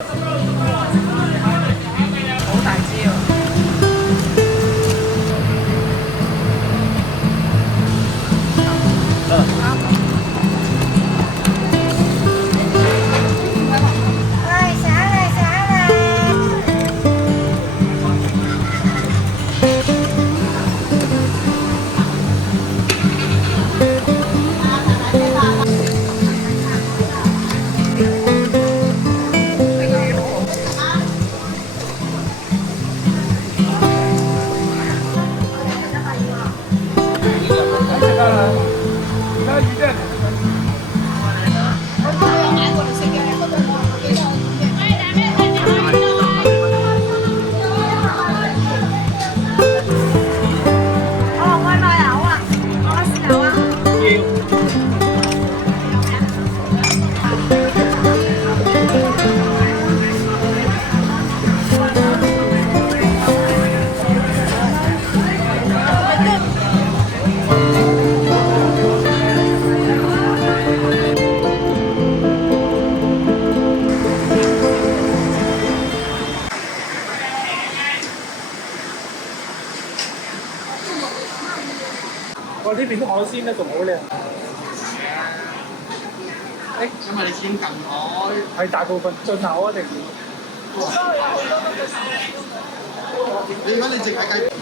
好大支啊！来下来下来。哦，外賣有啊，我試有啊。我呢邊啲海鮮咧仲好靚，因為你先近海，係大部分進口啊定？你如果你淨係計，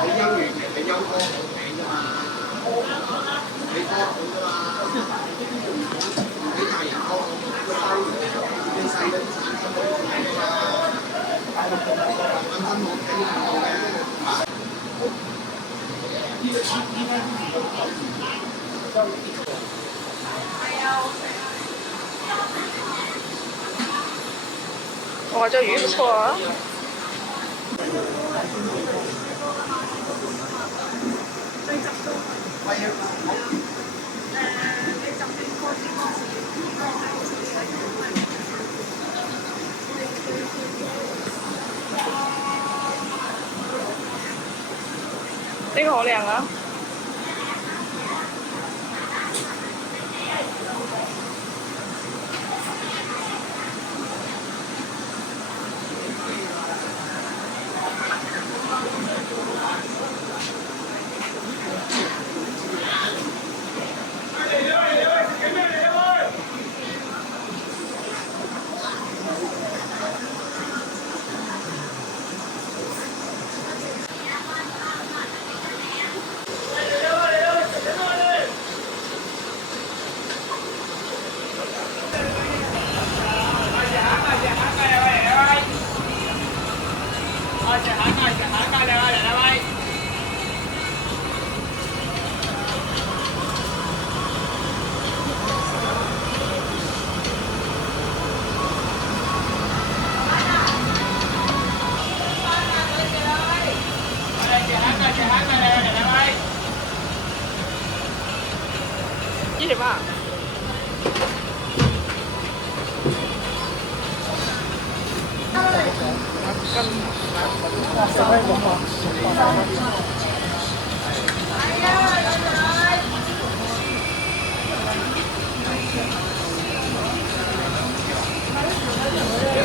你休完你休多好幾啫嘛，你多好啫嘛，比大人多，你細嗰啲產品都好㗎嘛，本身我睇唔到嘅。哇，这鱼不错啊！呢個好靚啊！28。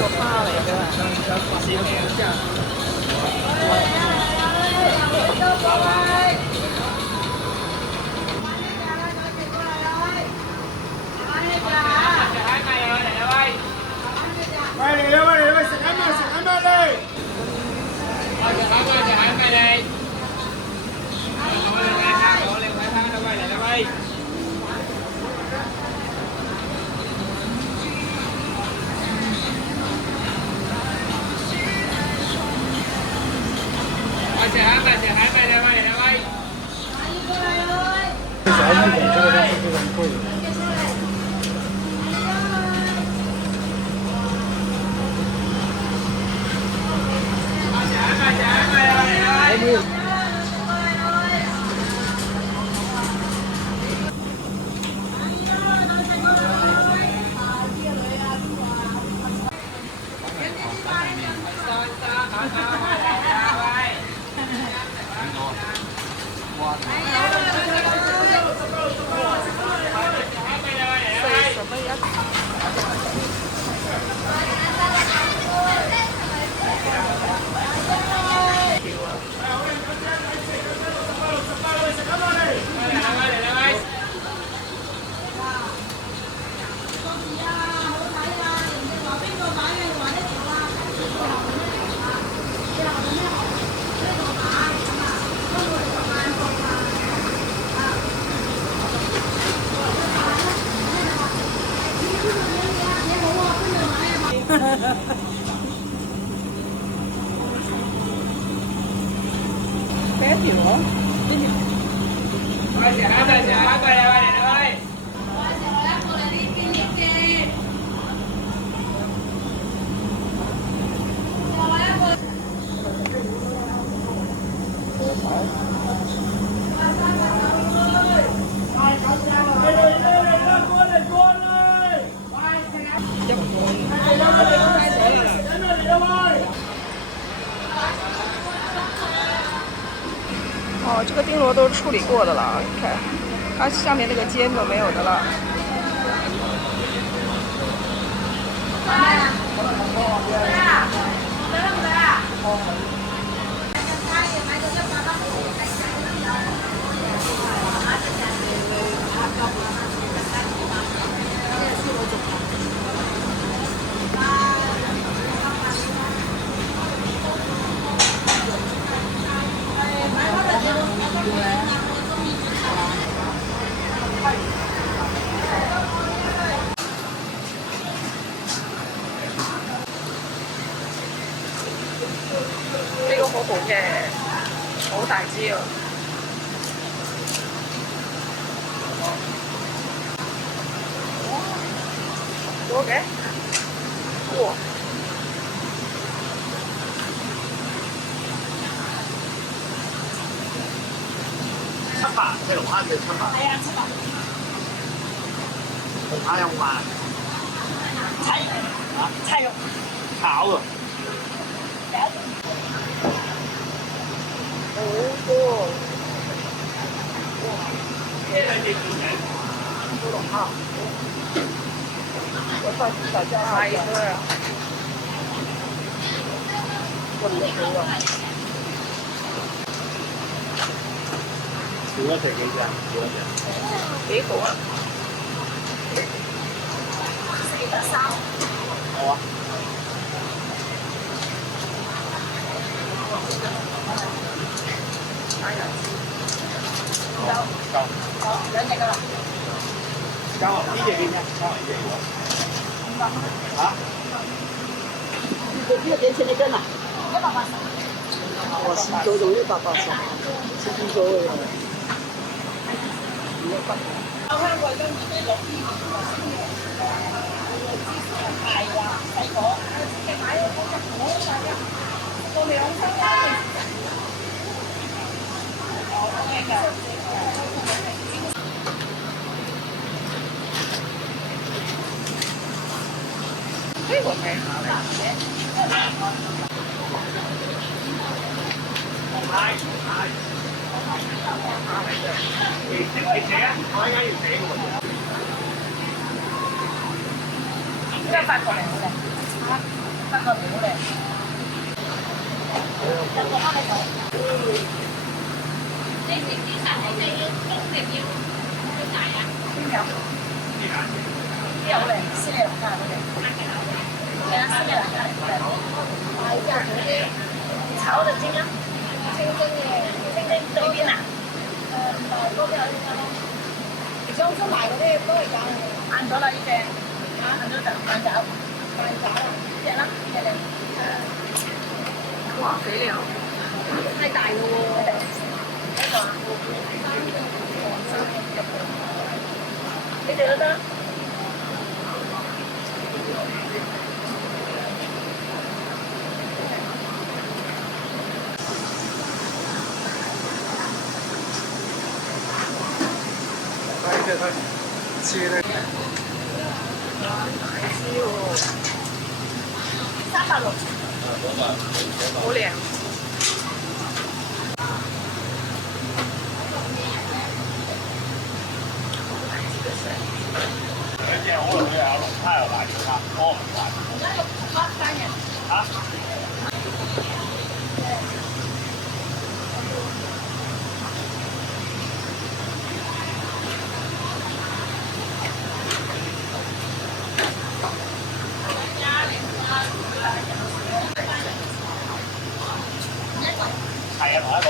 呢個花嚟喂嚟啦喂嚟啦喂，食緊嘛食緊嘛你！为啥日本这个东西非常贵？还没有。bé nhiều lắm. Quay lại ơi.哦，这个钉螺都是处理过的了，你看，它下面那个尖都没有的了。呢個好好嘅，好大支啊！多嘅？哇！700，即係龍蝦叫700。係啊，700。龍蝦有冇賣？柴肉。炒啊！好多。龍蝦，我上次大家買一個呀。咁多好啊！少一隻幾隻？少一隻。幾好啊！430。好啊。夠兩隻㗎啦。夠啊！呢隻幾隻？收埋呢隻喎。500蚊。嚇？呢個幾錢一斤啊180。我試咗用180，試咗嘅。係啊，細個買咗嗰隻好細嘅，個2斤啦。OK 㗎。呢個名下嚟嘅。呢個法國嚟好靚，法國嚟好靚。法國蝦米酒。你知唔知實你哋要中定要大啊？邊有？呢個好靚，斯里蘭卡好靚。係啊，斯里蘭卡嚟好靚。係之後嗰啲炒就蒸啦，清蒸嘅，清蒸對邊啊？唔係嗰邊有呢個咯。裝修埋嗰啲都係揀晏咗啦，呢隻晏咗就晏爪，晏爪啊，隻啦，隻嚟。哇，肥料！太大咯喎！呢個啊，你哋都得。切佢，切咧。大支喎360。好靚。有隻好耐嘅有龍蝦又大條蝦，多唔大？而家6單人。嚇？係啊，同一個。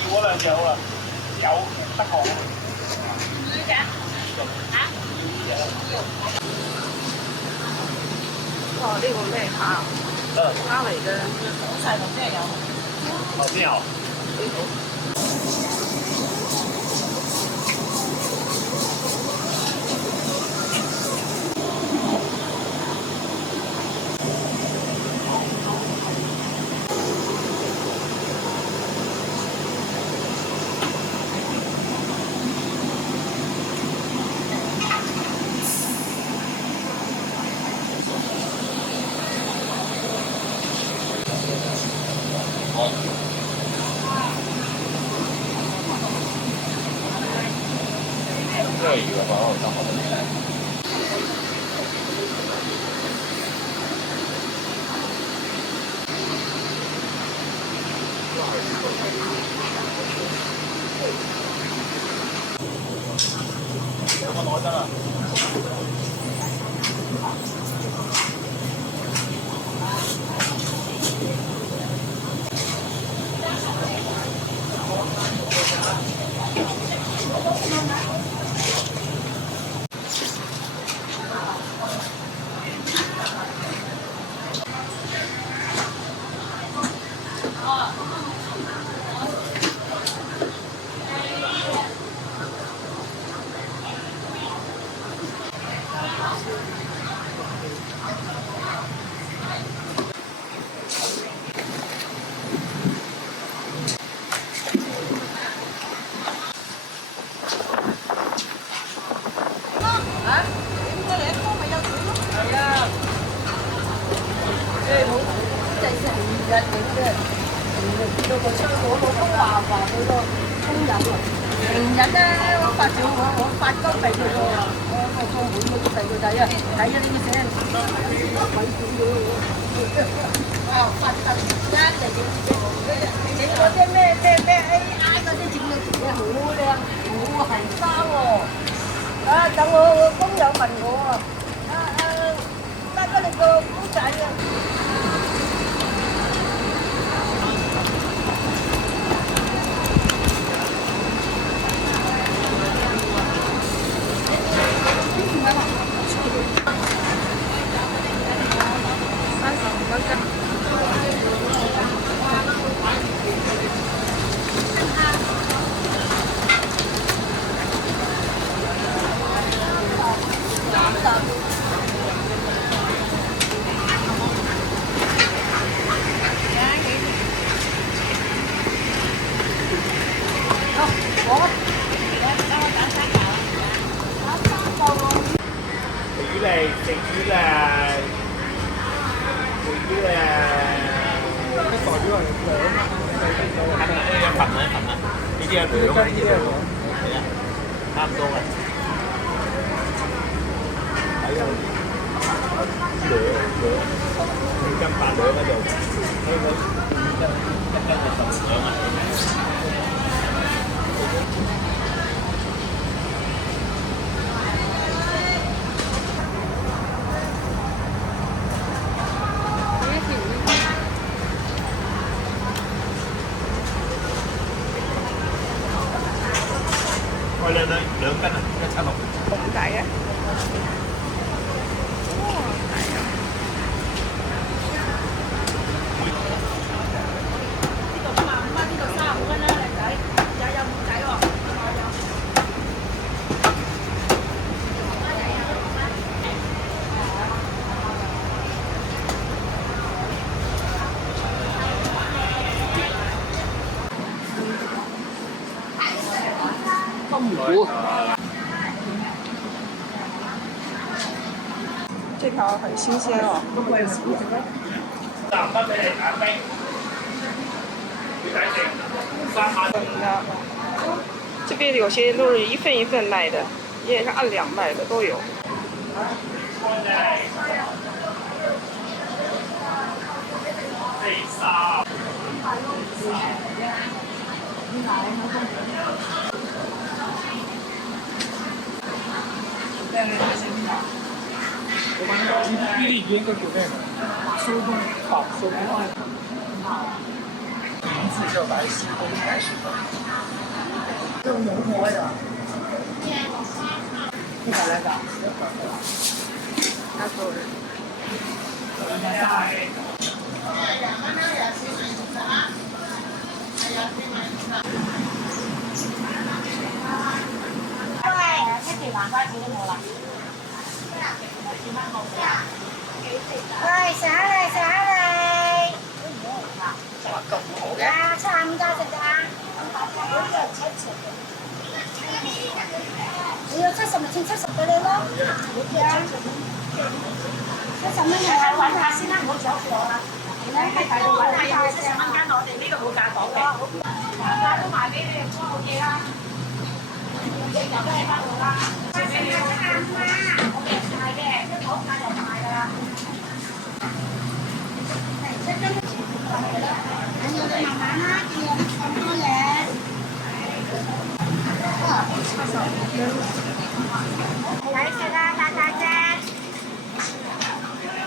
要嗰兩隻好啦，有得講。呢隻？嚇？哦，呢個咩扒？蝦嚟嘅。好晒頭先係有。頭先有。這魚嘅話，我覺得好啲。有冇攞真啊？平日咧，我發照我發鳩俾佢喎，我個妹妹都俾佢睇啊，睇咗呢個聲，鬼叫哦，發得啱嚟整整嗰啲咩 AI 嗰啲整到自己好靚，好後生喎。啊，等我工友問我得你個公仔啊！魚嚟，食魚嚟，食魚嚟。代表係兩，係咪呢一份啊？一份啊？呢啲係兩啊？呢啲係兩。係啊，差唔多嘅。係啊，兩，你斤8兩嗰度，佢一斤就10兩啊。我兩斤啊，176。咁大嘅？呢度55蚊，呢度35蚊啦，靚仔，有五仔喎。这条很新鲜哦。这边有些都是一份一份卖的，也是按两卖的，都有。呢啲應該叫咩？蘇東白蘇東。名字叫白蘇東白蘇東。這種濃口味的。100來個。100個人。喂，上嚟上嚟。啊，差唔多食啊。你要70咪先70俾你咯。70蚊啊，揾下先啦，唔好阻住我啦。你喺大度揾下70蚊間，我哋呢度冇價講嘅。價都賣俾你，都 OK 啦。你就都喺翻度啦。我哋賣嘅，一講價就賣㗎啦。你慢慢啦，見咁多嘢。睇食啦，大大隻。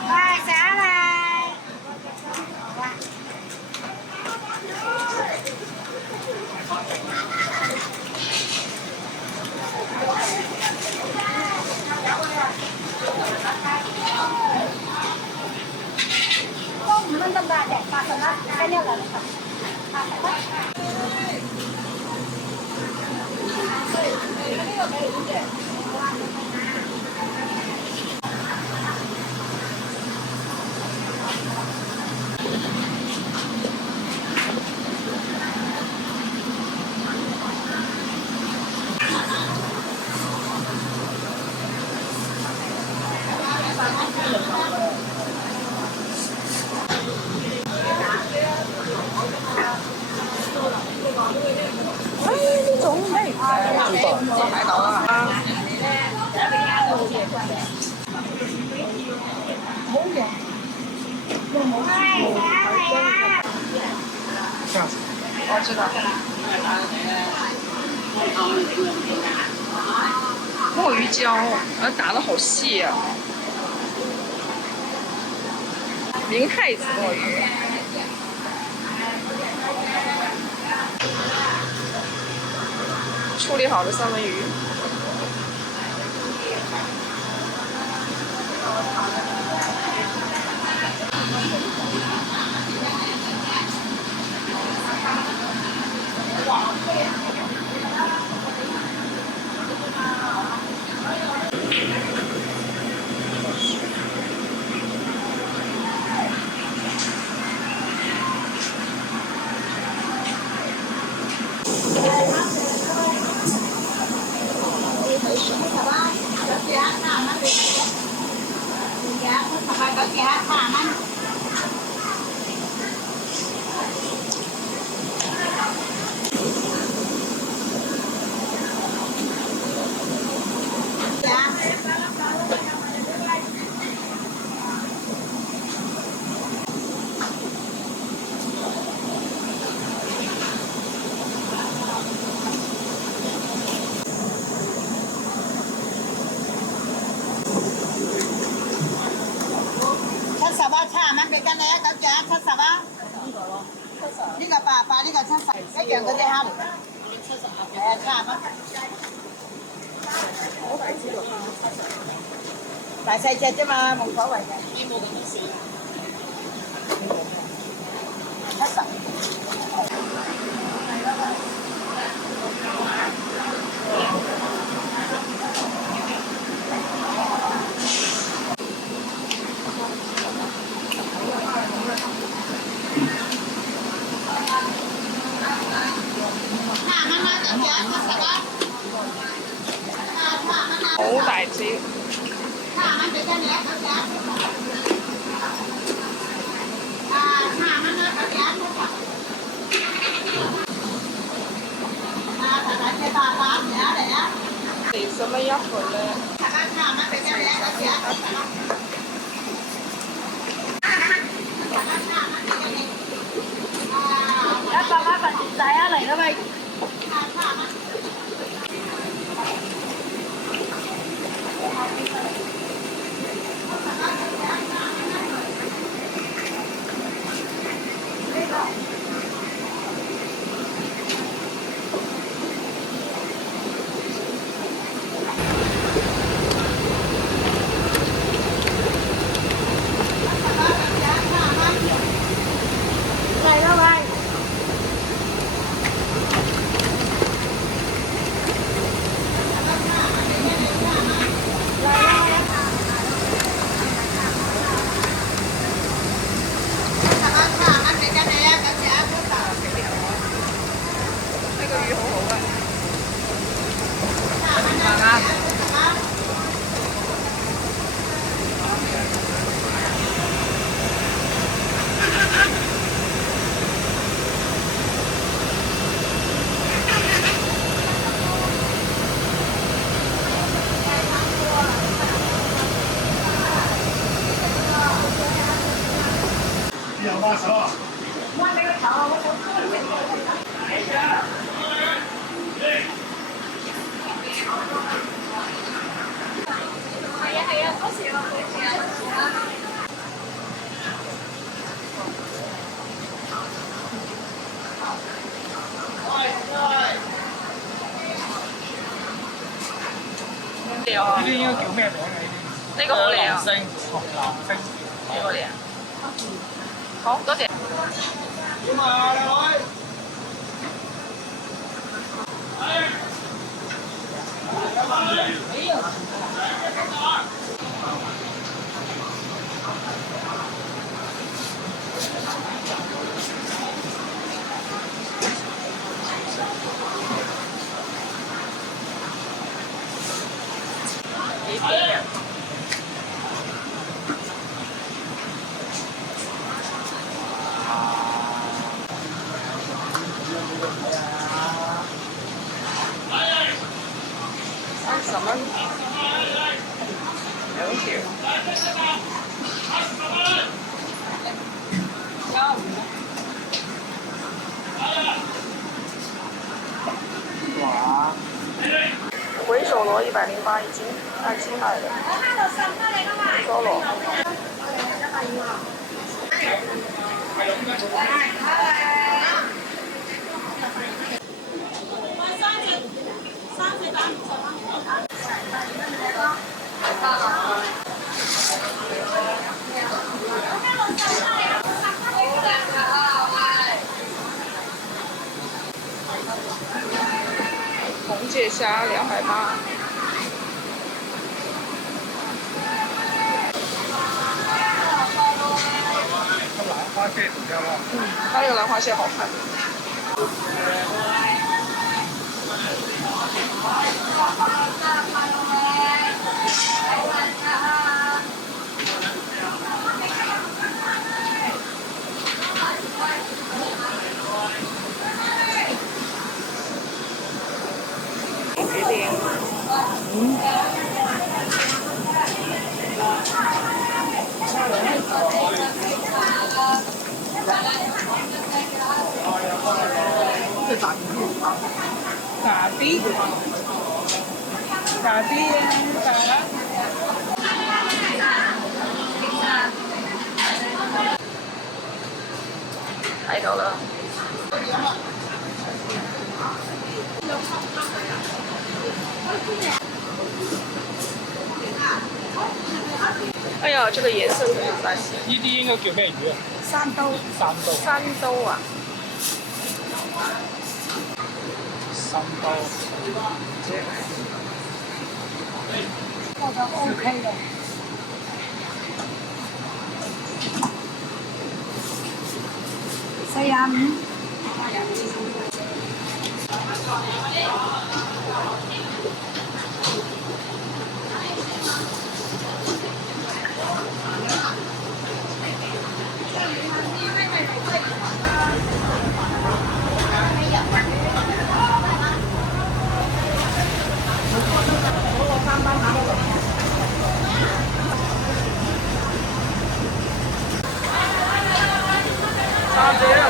喂，上嚟。好啊。都5蚊得㗎，嘅80啦，跟一兩十，80蚊。呢個幾點嘅？呢種咩？就睇到啦。我知道。墨鱼胶，打的好细啊。明太子墨鱼。处理好的三文鱼。70蚊俾斤你啊，九隻70啊。呢個8呢個70，一樣嗰啲蝦嚟㗎。係啊，70蚊。好大隻喎！大細隻啫嘛，冇所謂嘅。呢冇咁少。70。好大隻。你什麼要回來？100蚊份仔啊嚟啦喂！70呢啲應該叫咩名啊？呢個好靚啊！星，藍星。呢個靚。好多謝。點啊，兩位？幾邊啊？30蚊2條。哇！回手螺108一斤，按斤卖的。梭螺。红芥虾280。蘭花蟹怎麼樣啊？它那个兰花蟹好看。鱼鳞。咖喱啊，睇到啦。哎呀，这个颜色可以发现。呢啲應該叫咩魚啊？山刀，三刀。山兜啊，三刀。我覺得 OK 嘅。45。沙爹啊，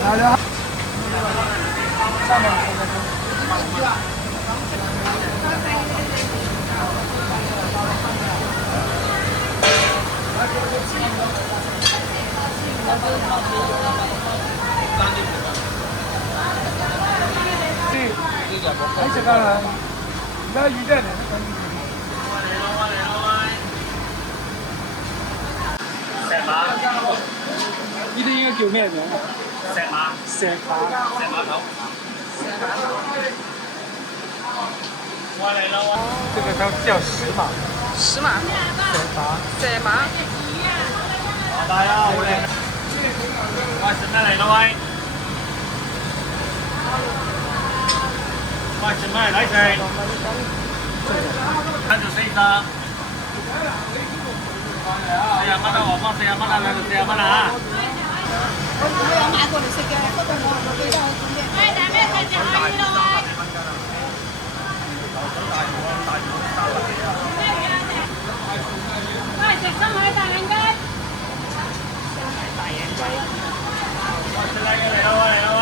來了。喺食啊！而家魚真係嚟得緊。石馬，呢啲應該叫咩名？石馬。石馬。石馬頭。我嚟啦！這個叫石馬。石馬。石馬。蛇馬。好大啊！好靚。喂，食咩嚟啦喂？喂，食咩嚟睇食？睇住40。40蚊啊，黃方40蚊啊，兩條40蚊啊嚇。我有買過嚟食嘅，不過我記得我點嘅。誒，但係咩食就可以咯。喂，食深海大眼雞。深海大眼雞。嚟啦喂，嚟啦喂。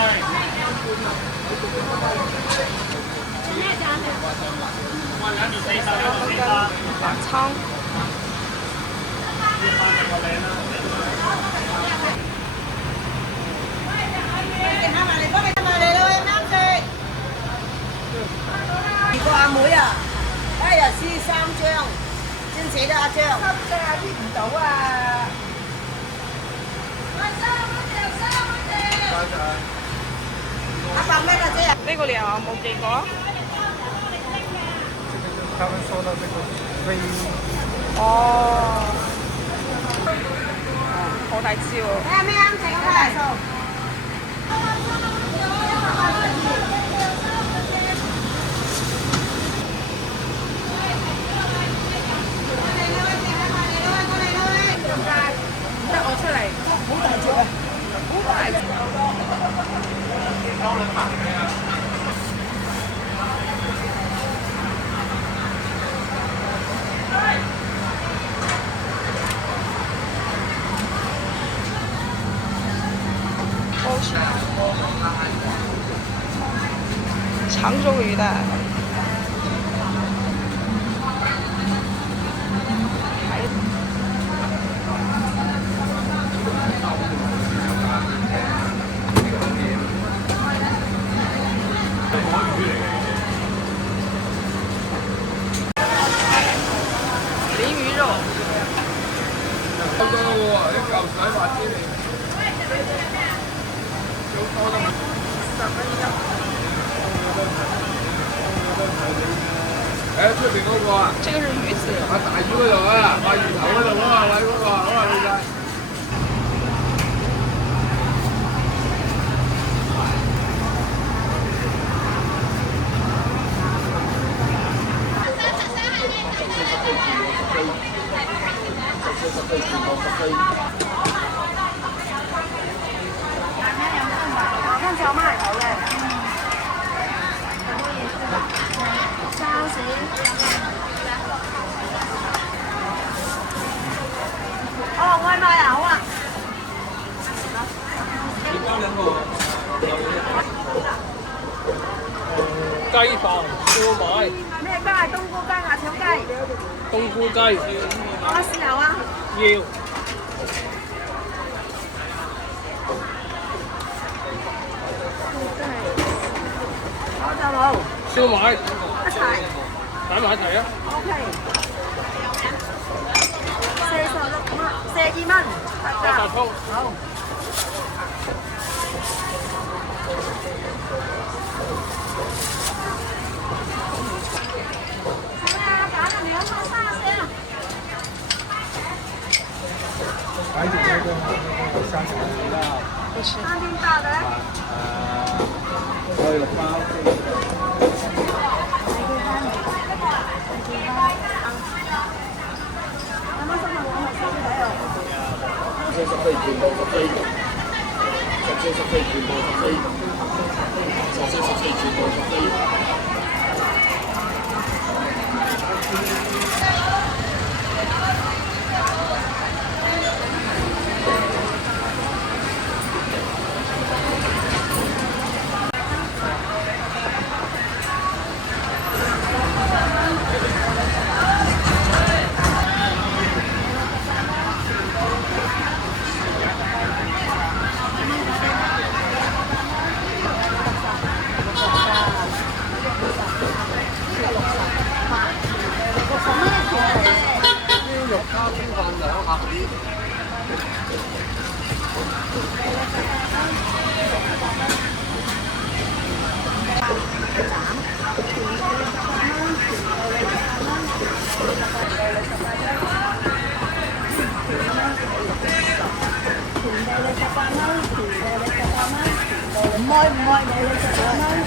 咩價錢？我2條40，2條40。晚餐。個阿妹啊，一日撕3張，先寫得1張。3張啊，搣唔到啊！100蚊啊姐。呢個你我冇見過。他们说的这个飞哦，好大支喎！睇下咩啱食啊？快數。得我出嚟，好大隻啊！好大隻。包起来，常州鱼蛋，鲮鱼肉。好多喎，啲舊水滑啲嚟。誒，出邊嗰個啊？這個是魚子。大魚嗰度啊，魚頭嗰度啊，位嗰個，好啊，老細。看小麥好嘅。哦，外賣啊，好啊。雞飯、燒賣、咩雞啊？冬菇雞、辣條雞。冬菇雞。我豉油啊。要。我就冇。燒賣。一齊。擺埋一齊啊。OK。42蚊。八通。好。摆点那个香肠鱼啦。不是。3斤大的。我有包。14全部14，14全部14，14全部14。唔開，你食2蚊。